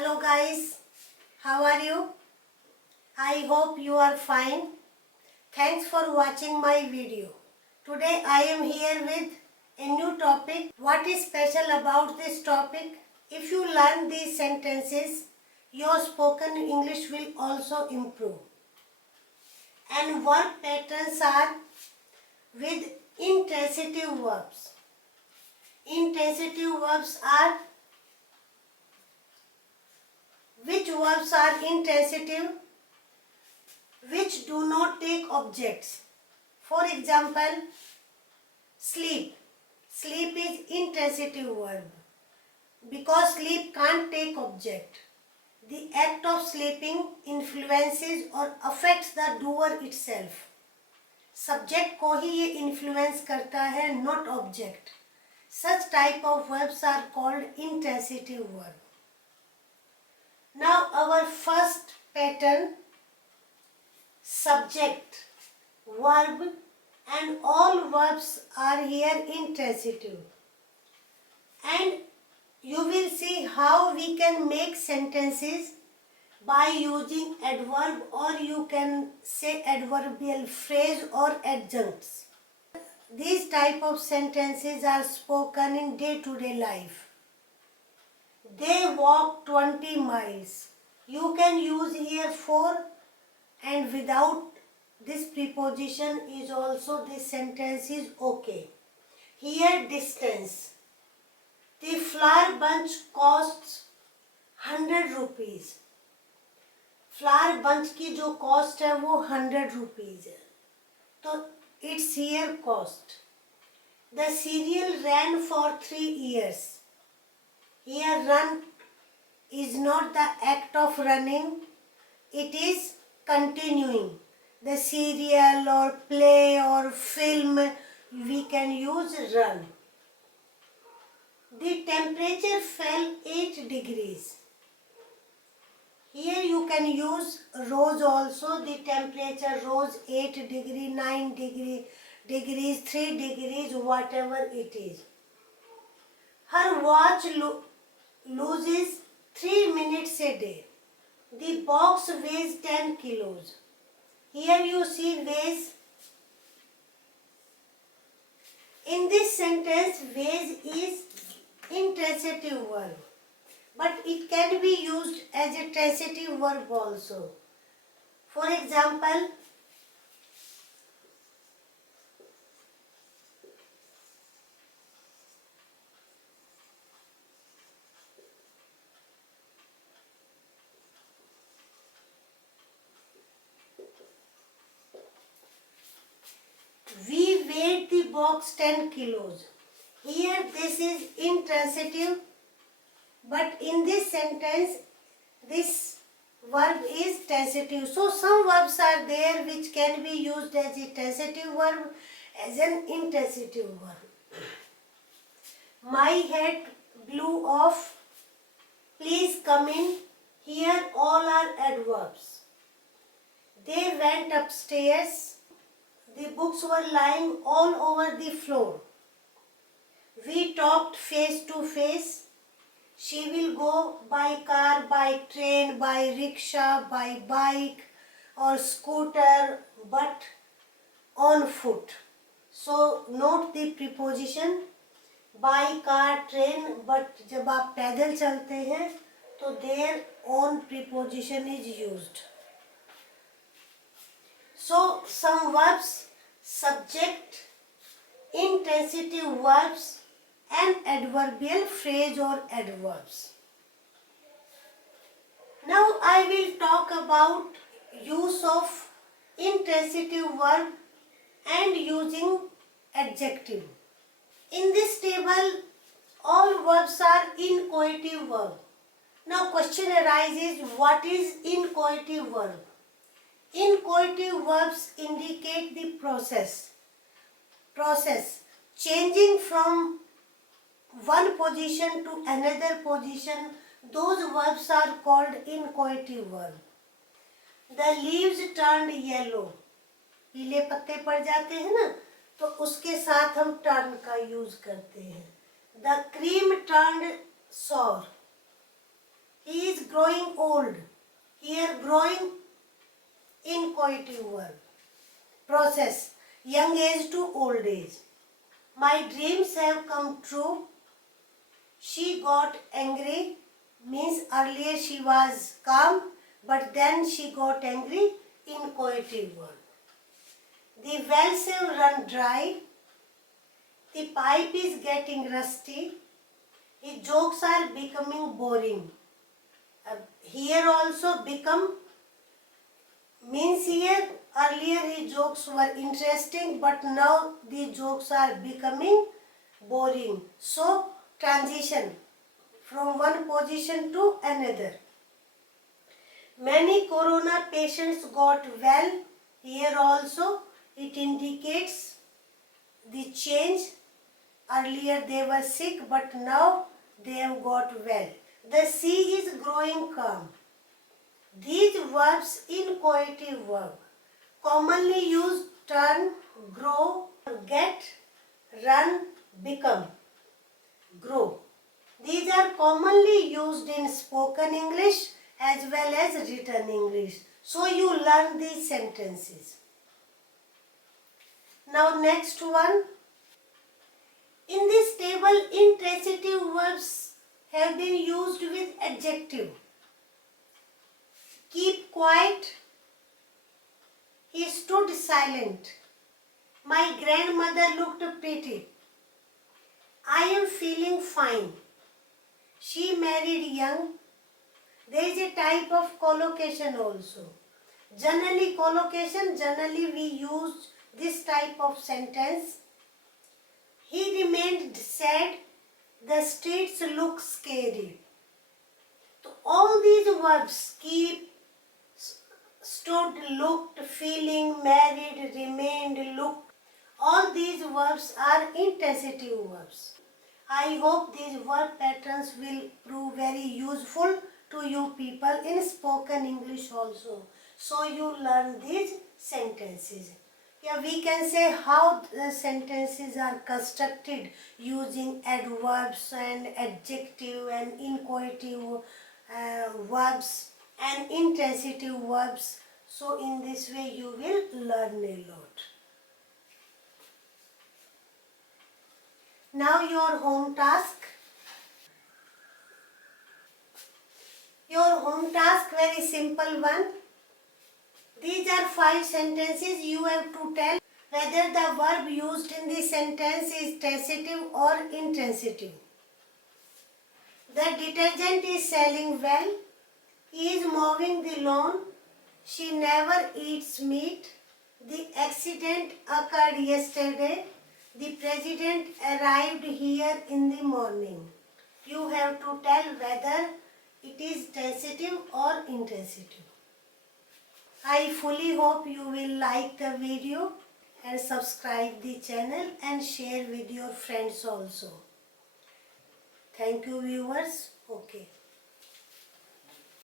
Hello guys, how are you? I hope you are fine. Thanks for watching my video. Today I am here with a new topic. What is special about this topic? If you learn these sentences, your spoken English will also improve. And verb patterns are with intransitive verbs. Intransitive verbs are which verbs are intransitive? Which do not take objects. For example, sleep. Sleep is intransitive verb because sleep can't take object. The act of sleeping influences or affects the doer itself. Subject को ही ये influence करता है, not object. Such type of verbs are called intransitive verb. Now our first pattern, subject, verb and all verbs are here intransitive. And you will see how we can make sentences by using adverb, or you can say adverbial phrase or adjuncts. These type of sentences are spoken in day-to-day life. They walk 20 miles. You can use here for, and without this preposition is also this sentence is okay. Here distance. The flower bunch costs 100 rupees. Flower bunch की जो cost है वो 100 rupees है, तो it's here cost. The serial rain for 3 years. Here run is not the act of running, it is continuing. The serial or play or film, we can use run. The temperature fell 8 degrees. Here you can use rose also. The temperature rose 8 degree, 9 degrees, 3 degrees, whatever it is. Her watch loses 3 minutes a day. The box weighs 10 kilos. Here you see weighs. In this sentence, weighs is intransitive verb, but it can be used as a transitive verb also. For example, we weighed the box 10 kilos. Here this is intransitive, but in this sentence this verb is transitive. So some verbs are there which can be used as a transitive verb, as an intransitive verb. My head blew off. Please come in. Here all are adverbs. They went upstairs. The books were lying all over the floor. We talked face to face. She will go by car, by train, by rickshaw, by bike or scooter, but on foot. So note the preposition by car, train, but जब आप पैदल चलते हैं तो their own preposition is used. So some verbs, subject, intransitive verbs and adverbial phrase or adverbs. Now I will talk about use of intransitive verb and using adjective. In this table, all verbs are inchoative verb. Now question arises, what is inchoative verb? Inchoative verbs indicate the process changing from one position to another position. Those verbs are called inchoative verb. The leaves turned yellow. पीले पत्ते पड़ जाते हैं ना, तो उसके साथ हम turn का यूज करते हैं. The cream turned sour. He is growing old. Here growing incoitive verb. Process. Young age to old age. My dreams have come true. She got angry. Means earlier she was calm, but then she got angry. Incoitive verb. The wells have run dry. The pipe is getting rusty. His jokes are becoming boring. Here also become means here earlier his jokes were interesting, but now the jokes are becoming boring. So transition from one position to another. Many corona patients got well. Here also it indicates the change. Earlier they were sick, but now they have got well. The sea is growing calm. These verbs incoitive verb commonly used turn, grow, get, run, become, grow. These are commonly used in spoken English as well as written English. So you learn these sentences. Now next one. In this table, intransitive verbs have been used with adjective. Keep quiet. He stood silent. My grandmother looked pretty. I am feeling fine. She married young. There is a type of collocation also. Generally we use this type of sentence. He remained sad. The streets look scary. So all these verbs, keep, stood, looked, feeling, married, remained, looked, all these verbs are intransitive verbs. I hope these verb patterns will prove very useful to you people in spoken English also. So you learn these sentences. Yeah, we can say how the sentences are constructed using adverbs and adjective and incoitive verbs and intransitive verbs. So in this way you will learn a lot. Now your home task. Your home task, very simple one. These are 5 sentences. You have to tell whether the verb used in the sentence is transitive or intransitive. The detergent is selling well. He is mowing the lawn. She never eats meat. The accident occurred yesterday. The president arrived here in the morning. You have to tell whether it is transitive or intransitive. I fully hope you will like the video and subscribe the channel and share with your friends also. Thank you viewers. Okay.